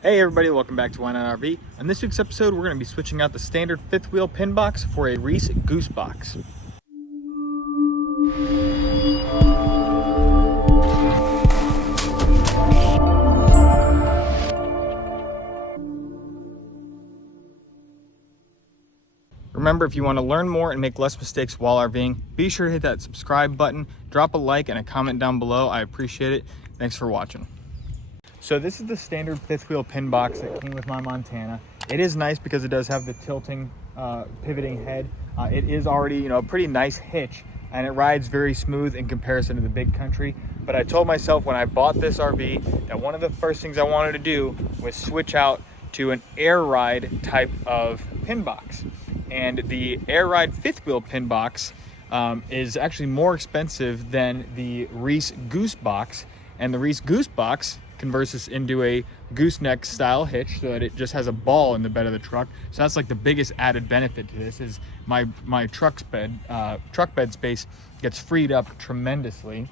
Hey everybody, welcome back to Why Not RV. On this week's episode, we're going to be switching out the standard fifth wheel pin box for a Reese Goosebox. Remember, if you want to learn more and make less mistakes while RVing, be sure to hit that subscribe button, drop a like and a comment down below. I appreciate it. Thanks for watching. So this is the standard fifth wheel pin box that came with my Montana. It is nice because it does have the tilting, pivoting head. It is already, a pretty nice hitch, and it rides very smooth in comparison to the big country. But I told myself when I bought this RV that one of the first things I wanted to do was switch out to an air ride type of pin box. And the air ride fifth wheel pin box is actually more expensive than the Reese Goosebox, and the Reese Goosebox converts this into a gooseneck style hitch so that it just has a ball in the bed of the truck. So that's like the biggest added benefit to this is my truck bed space gets freed up tremendously.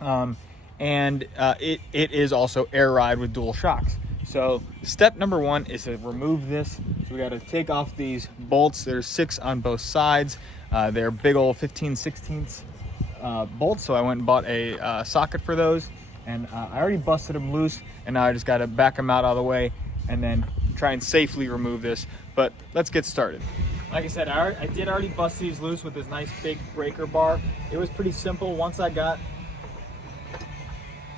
It is also air ride with dual shocks. So step number one is to remove this. So we got to take off these bolts. There's 6 on both sides. They're big old 15/16 bolts. So I went and bought a socket for those, and I already busted them loose, and now I just got to back them out of the way and then try and safely remove this. But let's get started. Like I said, I did already bust these loose with this nice big breaker bar. It was pretty simple. Once I got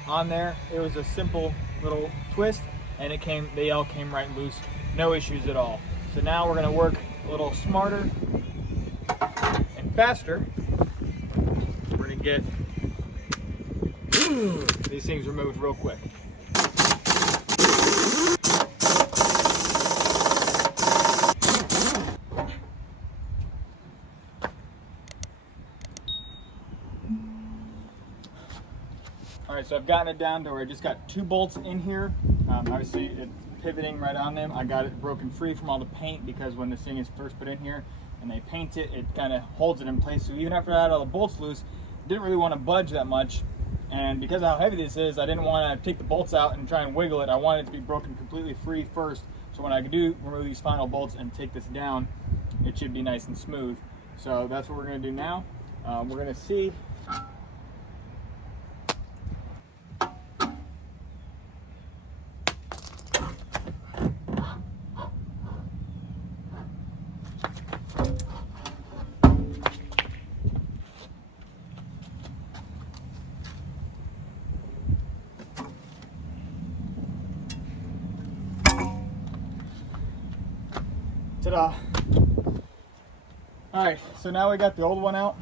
on there, it was a simple little twist, and they all came right loose, no issues at all. So now we're gonna work a little smarter and faster. We're gonna get these things removed real quick. All right, so I've gotten it down to where I just got 2 bolts in here. Obviously it's pivoting right on them. I got it broken free from all the paint because when this thing is first put in here and they paint it, it kind of holds it in place. So even after I had all the bolts loose, didn't really want to budge that much. And because of how heavy this is, I didn't want to take the bolts out and try and wiggle it. I wanted it to be broken completely free first. So when I do remove these final bolts and take this down, it should be nice and smooth. So that's what we're going to do now. We're going to see. Ta-da! All right, so now we got the old one out.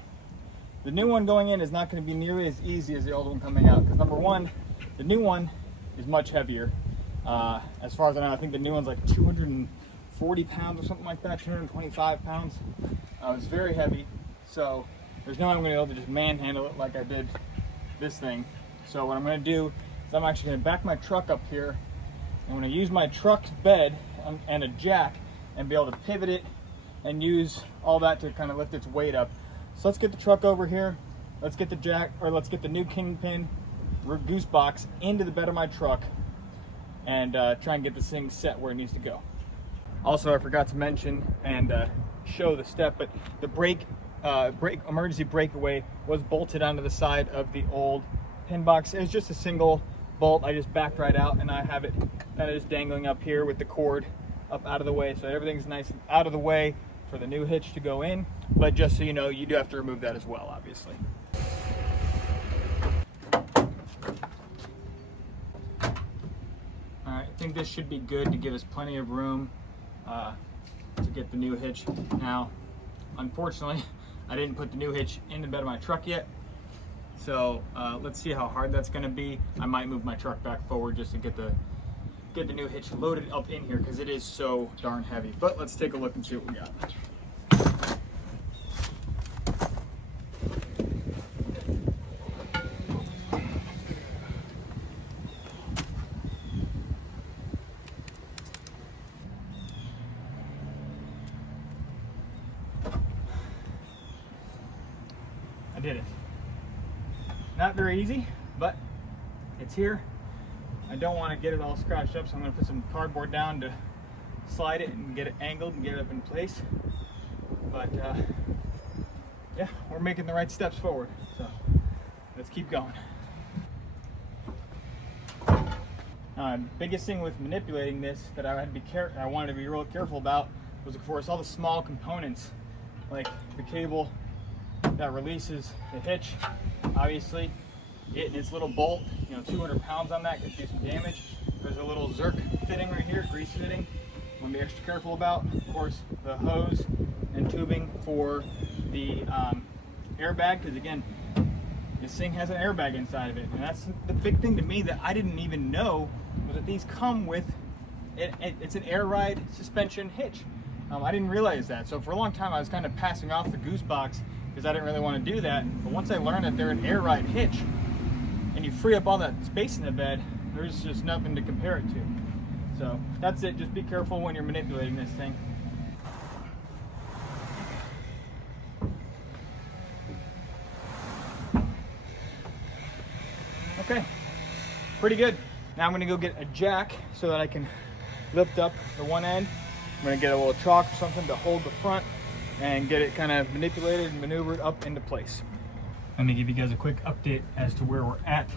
The new one going in is not going to be nearly as easy as the old one coming out because number one, the new one is much heavier. As far as I know, I think the new one's like 240 pounds or something like that, 225 pounds. It's very heavy, so there's no way I'm going to be able to just manhandle it like I did this thing. So what I'm going to do is I'm actually going to back my truck up here. I'm going to use my truck's bed and a jack and be able to pivot it and use all that to kind of lift its weight up. So let's get the truck over here. Let's get the jack, or let's get the new kingpin Goosebox into the bed of my truck and try and get this thing set where it needs to go. Also, I forgot to mention and show the step, but the emergency breakaway was bolted onto the side of the old pin box. It was just a single bolt. I just backed right out, and I have it kind of just dangling up here with the cord up out of the way, so everything's nice and out of the way for the new hitch to go in. But just so you know, you do have to remove that as well, obviously. All right, I think this should be good to give us plenty of room to get the new hitch. Now, unfortunately, I didn't put the new hitch in the bed of my truck yet, so let's see how hard that's going to be. I might move my truck back forward just to get the new hitch loaded up in here because it is so darn heavy. But let's take a look and see what we got. I did it. Not very easy, but it's here. I don't want to get it all scratched up, so I'm going to put some cardboard down to slide it and get it angled and get it up in place. But yeah, we're making the right steps forward, so let's keep going. Biggest thing with manipulating this that I wanted to be real careful about was, of course, all the small components, like the cable that releases the hitch. Obviously, it and its little bolt, 200 pounds on that could do some damage. There's a little Zerk fitting right here, grease fitting. I'm gonna be extra careful about. Of course, the hose and tubing for the airbag, because again, this thing has an airbag inside of it, and that's the big thing to me that I didn't even know was that these come with it's an air ride suspension hitch. I didn't realize that, so for a long time I was kind of passing off the Goosebox because I didn't really want to do that. But once I learned that they're an air ride hitch, and you free up all that space in the bed, there's just nothing to compare it to. So that's it. Just be careful when you're manipulating this thing. Okay, pretty good. Now I'm gonna go get a jack so that I can lift up the one end. I'm gonna get a little chalk or something to hold the front and get it kind of manipulated and maneuvered up into place. Let me give you guys a quick update as to where we're at.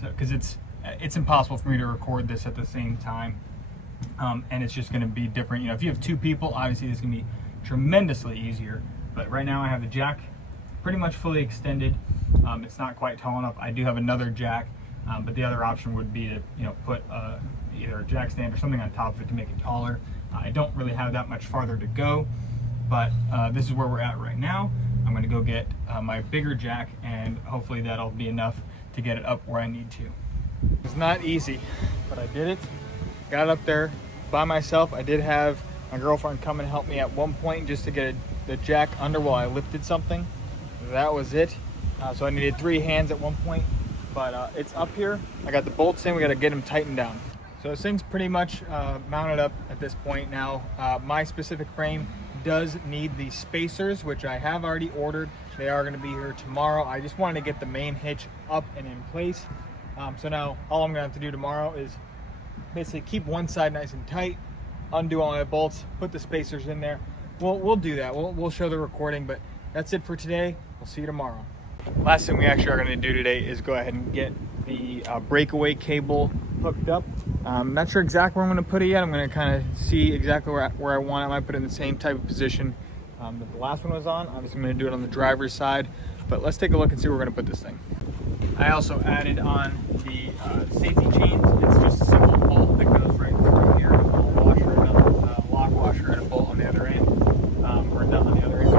So, because it's impossible for me to record this at the same time. And it's just gonna be different. If you have two people, obviously this is gonna be tremendously easier. But right now I have the jack pretty much fully extended. It's not quite tall enough. I do have another jack, but the other option would be to put either a jack stand or something on top of it to make it taller. I don't really have that much farther to go, but this is where we're at right now. I'm gonna go get my bigger jack, and hopefully that'll be enough to get it up where I need to. It's not easy, but I did it. Got it up there by myself. I did have my girlfriend come and help me at one point just to get the jack under while I lifted something. That was it. So I needed 3 hands at one point, but it's up here. I got the bolts in. We got to get them tightened down. So this thing's pretty much mounted up at this point now. My specific frame does need the spacers, which I have already ordered. They are going to be here tomorrow. I just wanted to get the main hitch up and in place. So now all I'm going to have to do tomorrow is basically keep one side nice and tight, undo all my bolts, put the spacers in there. We'll do that. We'll show the recording, but that's it for today. We'll see you tomorrow. Last thing we actually are going to do today is go ahead and get the breakaway cable hooked up. I'm not sure exactly where I'm going to put it yet. I'm going to kind of see exactly where I want it. I might put it in the same type of position that the last one was on. Obviously I'm going to do it on the driver's side, but let's take a look and see where we're going to put this thing. I also added on the safety chains. It's just a simple bolt that goes right through here, a little washer, another lock washer, and a bolt on the other end, or nut on the other end.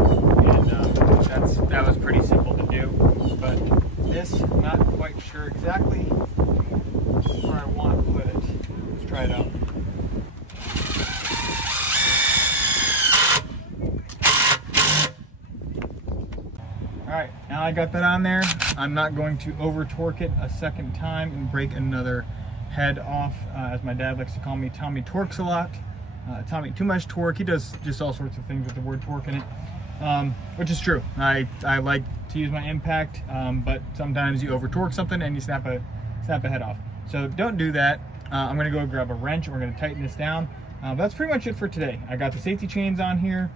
And that was pretty simple to do. But this, I'm not quite sure exactly where I want to put it. Let's try it out. Alright, now I got that on there. I'm not going to over torque it a second time and break another head off. As my dad likes to call me, Tommy torques a lot. Tommy, too much torque. He does just all sorts of things with the word torque in it, which is true. I like to use my impact, but sometimes you over torque something and you snap a head off. So don't do that. I'm gonna go grab a wrench and we're gonna tighten this down. That's pretty much it for today. I got the safety chains on here.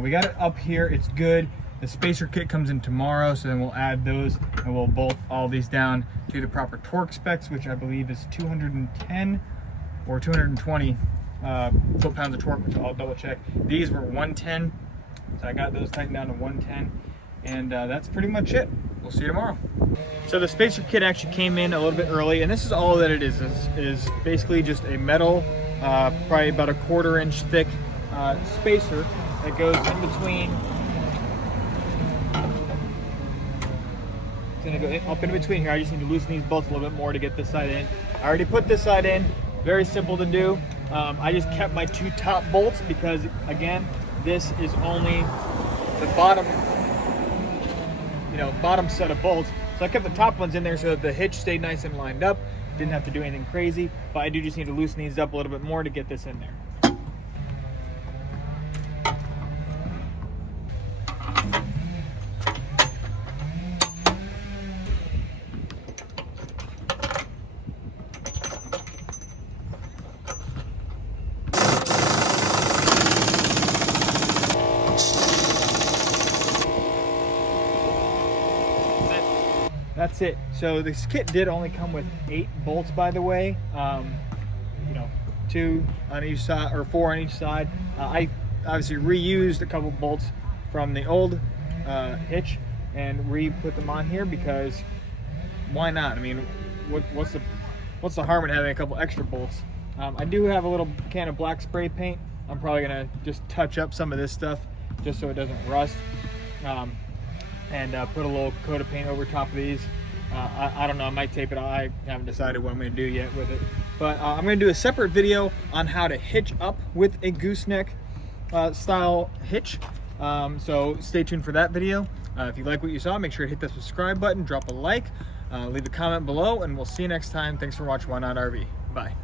We got it up here, it's good. The spacer kit comes in tomorrow, so then we'll add those and we'll bolt all these down to the proper torque specs, which I believe is 210 or 220 foot-pounds of torque, which I'll double check. These were 110, so I got those tightened down to 110, and that's pretty much it. We'll see you tomorrow. So the spacer kit actually came in a little bit early, and this is all that it is basically just a metal, probably about a 1/4 inch thick spacer that goes in between. It's gonna go up in between here. I just need to loosen these bolts a little bit more to get this side in. I already put this side in. Very simple to do. I just kept my 2 top bolts because, again, this is only the bottom, bottom set of bolts. So I kept the top ones in there so that the hitch stayed nice and lined up. Didn't have to do anything crazy, but I do just need to loosen these up a little bit more to get this in there. that's it. So this kit did only come with 8 bolts, by the way. You know, 2 on each side, or 4 on each side. I obviously reused a couple bolts from the old hitch and re-put them on here because why not? I mean, what's the harm in having a couple extra bolts? I do have a little can of black spray paint. I'm probably gonna just touch up some of this stuff just so it doesn't rust, and put a little coat of paint over top of these. I don't know, I might tape it. I haven't decided what I'm gonna do yet with it, but I'm gonna do a separate video on how to hitch up with a gooseneck style hitch. So stay tuned for that video. If you like what you saw, make sure to hit the subscribe button, drop a like, leave a comment below, and we'll see you next time. Thanks for watching Why Not RV. Bye.